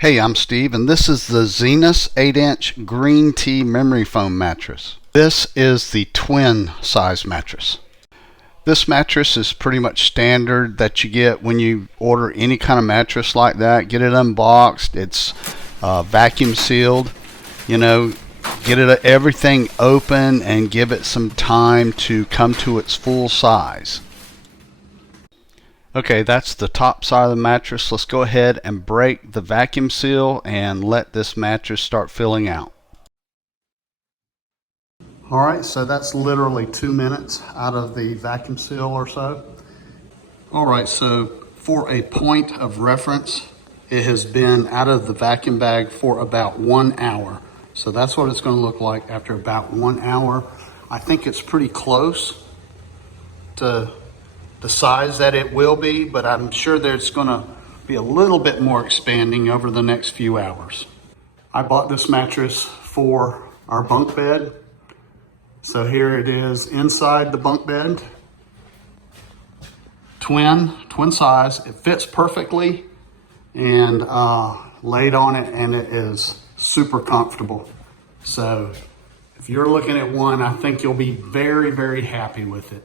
Hey, I'm Steve, and this is the Zinus 8-inch green tea memory foam mattress. This is the twin size mattress. This mattress is pretty much standard that you get when you order any kind of mattress like that. Get it unboxed. It's vacuum sealed. Get it everything open and give it some time to come to its full size. Okay, that's the top side of the mattress. Let's go ahead and break the vacuum seal and let this mattress start filling out. Alright, so that's literally 2 minutes out of the vacuum seal or so. Alright, so for a point of reference, it has been out of the vacuum bag for about 1 hour. So that's what it's going to look like after about 1 hour. I think it's pretty close to the size that it will be, but I'm sure there's going to be a little bit more expanding over the next few hours. I bought this mattress for our bunk bed. So here it is inside the bunk bed. Twin size. It fits perfectly and laid on it, and it is super comfortable. So if you're looking at one, I think you'll be very, very happy with it.